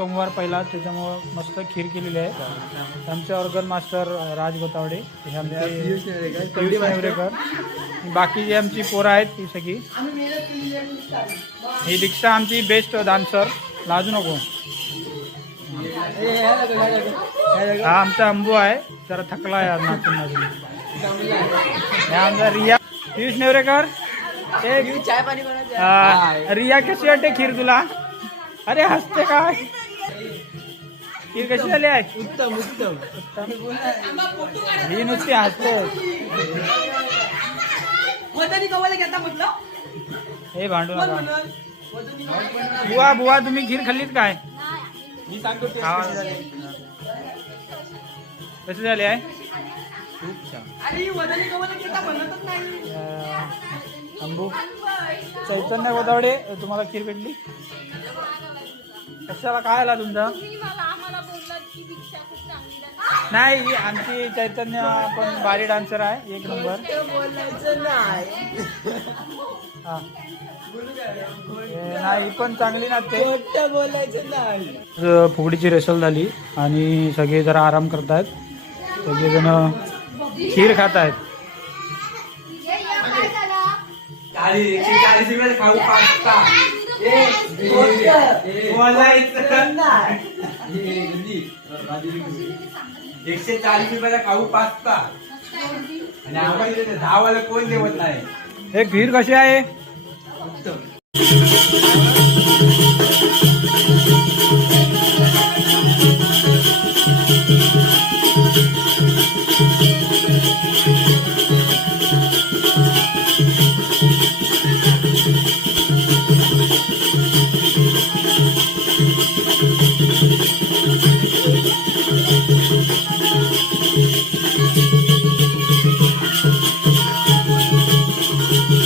सोमवार पहिला त्याच्यामुळं मस्त खीर केलेली आहे. आमचे ऑर्गन मास्टर राज गोतावडे हे आमचे पियुष नेवरेकर बाकी जी आमची पोरं आहेत ती सगळी. ही दीक्षा आमची बेस्ट डान्सर लाजू नको. हा आमचा अंबू आहे. जरा थकला आहे नाचून नाचून. हा आमचा रिया. पियुष नेवरेकर. चाय पाणी कोणाचं आ, रिया कशी वाटते खीर तुला? अरे हसते काय? खीर कशी झाली आहे उत्तम उत्तम. ही नुसती म्हटलं? हे भांडू नका. बुवा बुवा तुम्ही खीर खाल्लीत काय? मी सांगतो हा. कशी झाली. आहे? अरे ही वदनी कवाला घेता म्हणतच नाही. अ, अंबू चैतन्य गोदावडे तुम्हाला खीर भेटली? कशाला काय आला तुमचा? तुम्ही मला आम्हाला बोललात की भिक्षा खूप चांगली राहते. नाही आमची चैतन्य पण भारी डान्सर आहे एक नंबर बोलायचं नाही. हा. हे नाही ही पण चांगली नाचते बोलायचं नाही. फुगडीची रेसल झाली आणि सगळे जरा आराम करतायत. सगळेजण खीर खात आहेत चाळीस खाऊ पाचता एकशे चाळीस रुपयाला खाऊ पाचता आणि आम्हाला धावायला कोण देवत नाही हे खीर कशी आहे? उत्तम